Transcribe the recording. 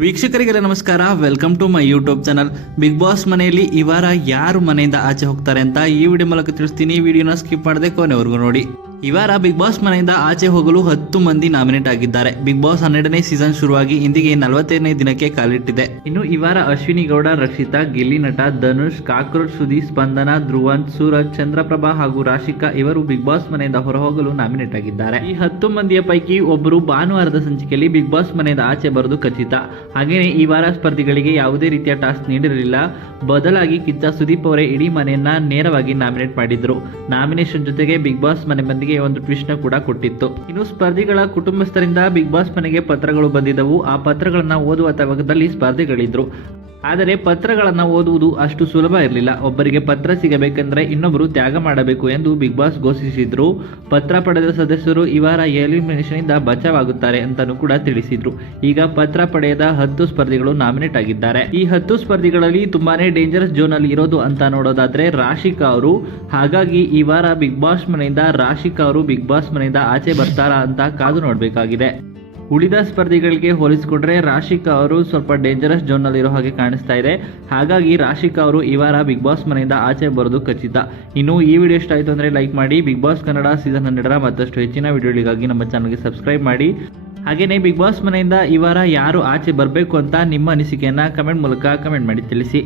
ವೀಕ್ಷಕರಿಗೆಲ್ಲ ನಮಸ್ಕಾರ. Welcome to my YouTube channel Bigg Boss ಮನೆಯಲ್ಲಿ ಈ ವಾರ ಯಾರು ಮನೆಯಿಂದ ಆಚೆ ಹೋಗ್ತಾರೆ ಅಂತ ಈ ವಿಡಿಯೋ ಮೂಲಕ ತಿಳಿಸ್ತೀನಿ. ವಿಡಿಯೋನ ಸ್ಕಿಪ್ ಮಾಡದೆ ಕೊನೆವರೆಗೂ ನೋಡಿ. ಈ ವಾರ ಬಿಗ್ ಬಾಸ್ ಮನೆಯಿಂದ ಆಚೆ ಹೋಗಲು ಹತ್ತು ಮಂದಿ ನಾಮಿನೇಟ್ ಆಗಿದ್ದಾರೆ. ಬಿಗ್ ಬಾಸ್ ಹನ್ನೆರಡನೇ ಸೀಸನ್ ಶುರುವಾಗಿ ಇಂದಿಗೆ ನಲವತ್ತೈದನೇ ದಿನಕ್ಕೆ ಕಾಲಿಟ್ಟಿದೆ. ಇನ್ನು ಈ ವಾರ ಅಶ್ವಿನಿ ಗೌಡ, ರಕ್ಷಿತಾ, ಗಿಲ್ಲಿ ನಟ, ಧನುಷ್, ಕಾಕ್ರೋಚ್ ಸುದೀಪ್ ಸ್ಪಂದನ, ಧ್ರುವಂತ್, ಸೂರಜ್, ಚಂದ್ರಪ್ರಭಾ ಹಾಗೂ ರಾಶಿಕಾ ಇವರು ಬಿಗ್ ಬಾಸ್ ಮನೆಯಿಂದ ಹೊರಹೋಗಲು ನಾಮಿನೇಟ್ ಆಗಿದ್ದಾರೆ. ಈ ಹತ್ತು ಮಂದಿಯ ಪೈಕಿ ಒಬ್ಬರು ಭಾನುವಾರದ ಸಂಚಿಕೆಯಲ್ಲಿ ಬಿಗ್ ಬಾಸ್ ಮನೆಯಿಂದ ಆಚೆ ಬರೋದು ಖಚಿತ. ಹಾಗೆಯೇ ಈ ವಾರ ಸ್ಪರ್ಧಿಗಳಿಗೆ ಯಾವುದೇ ರೀತಿಯ ಟಾಸ್ಕ್ ನೀಡಿರಲಿಲ್ಲ. ಬದಲಾಗಿ ಕಿಚ್ಚ ಸುದೀಪ್ ಅವರೇ ಇಡೀ ಮನೆಯನ್ನ ನೇರವಾಗಿ ನಾಮಿನೇಟ್ ಮಾಡಿದ್ರು. ನಾಮಿನೇಷನ್ ಜೊತೆಗೆ ಬಿಗ್ ಬಾಸ್ ಮನೆ ಮಂದಿಗೆ ಒಂದು ಟ್ವಿಸ್ಟ್ನ ಕೂಡ ಕೊಟ್ಟಿತ್ತು. ಇನ್ನು ಸ್ಪರ್ಧಿಗಳ ಕುಟುಂಬಸ್ಥರಿಂದ ಬಿಗ್ ಬಾಸ್ ಮನೆಗೆ ಪತ್ರಗಳು ಬಂದಿದ್ದವು. ಆ ಪತ್ರಗಳನ್ನ ಓದುವ ತವಕದಲ್ಲಿ ಸ್ಪರ್ಧಿಗಳಿದ್ರು. ಆದರೆ ಪತ್ರಗಳನ್ನು ಓದುವುದು ಅಷ್ಟು ಸುಲಭ ಇರಲಿಲ್ಲ. ಒಬ್ಬರಿಗೆ ಪತ್ರ ಸಿಗಬೇಕೆಂದರೆ ಇನ್ನೊಬ್ಬರು ತ್ಯಾಗ ಮಾಡಬೇಕು ಎಂದು ಬಿಗ್ ಬಾಸ್ ಘೋಷಿಸಿದ್ರು. ಪತ್ರ ಪಡೆದ ಸದಸ್ಯರು ಈ ವಾರ ಎಲಿಮಿನೇಷನ್ ಇಂದ ಬಚಾವಾಗುತ್ತಾರೆ ಅಂತಲೂ ಕೂಡ ತಿಳಿಸಿದ್ರು. ಈಗ ಪತ್ರ ಪಡೆಯದ ಹತ್ತು ಸ್ಪರ್ಧಿಗಳು ನಾಮಿನೇಟ್ ಆಗಿದ್ದಾರೆ. ಈ ಹತ್ತು ಸ್ಪರ್ಧಿಗಳಲ್ಲಿ ತುಂಬಾನೇ ಡೇಂಜರಸ್ ಝೋನ್ ಅಲ್ಲಿ ಇರೋದು ಅಂತ ನೋಡೋದಾದ್ರೆ ರಾಶಿಕಾ ಅವರು. ಹಾಗಾಗಿ ಈ ವಾರ ಬಿಗ್ ಬಾಸ್ ಮನೆಯಿಂದ ರಾಶಿಕಾ ಅವರು ಬಿಗ್ ಬಾಸ್ ಮನೆಯಿಂದ ಆಚೆ ಬರ್ತಾರಾ ಅಂತ ಕಾದು ನೋಡಬೇಕಾಗಿದೆ. ಉಳಿದ ಸ್ಪರ್ಧಿಗಳಿಗೆ ಹೋಲಿಸಿಕೊಂಡ್ರೆ ರಾಶಿಕಾ ಅವರು ಸ್ವಲ್ಪ ಡೇಂಜರಸ್ ಇರೋ ಹಾಗೆ ಕಾಣಿಸ್ತಾ ಇದೆ. ಹಾಗಾಗಿ ರಾಶಿಕಾ ಅವರು ಈ ವಾರ ಬಿಗ್ ಬಾಸ್ ಮನೆಯಿಂದ ಆಚೆ ಬರೋದು ಖಚಿತ. ಇನ್ನು ಈ ವಿಡಿಯೋ ಇಷ್ಟ ಆಯಿತು ಅಂದರೆ ಲೈಕ್ ಮಾಡಿ. ಬಿಗ್ ಬಾಸ್ ಕನ್ನಡ ಸೀಸನ್ ಹನ್ನೆರಡರ ಮತ್ತಷ್ಟು ಹೆಚ್ಚಿನ ವಿಡಿಯೋಗಳಿಗಾಗಿ ನಮ್ಮ ಚಾನಲ್ಗೆ ಸಬ್ಸ್ಕ್ರೈಬ್ ಮಾಡಿ. ಹಾಗೆಯೇ ಬಿಗ್ ಬಾಸ್ ಮನೆಯಿಂದ ಈ ವಾರ ಯಾರು ಆಚೆ ಬರಬೇಕು ಅಂತ ನಿಮ್ಮ ಅನಿಸಿಕೆಯನ್ನು ಕಮೆಂಟ್ ಮೂಲಕ ಕಮೆಂಟ್ ಮಾಡಿ ತಿಳಿಸಿ.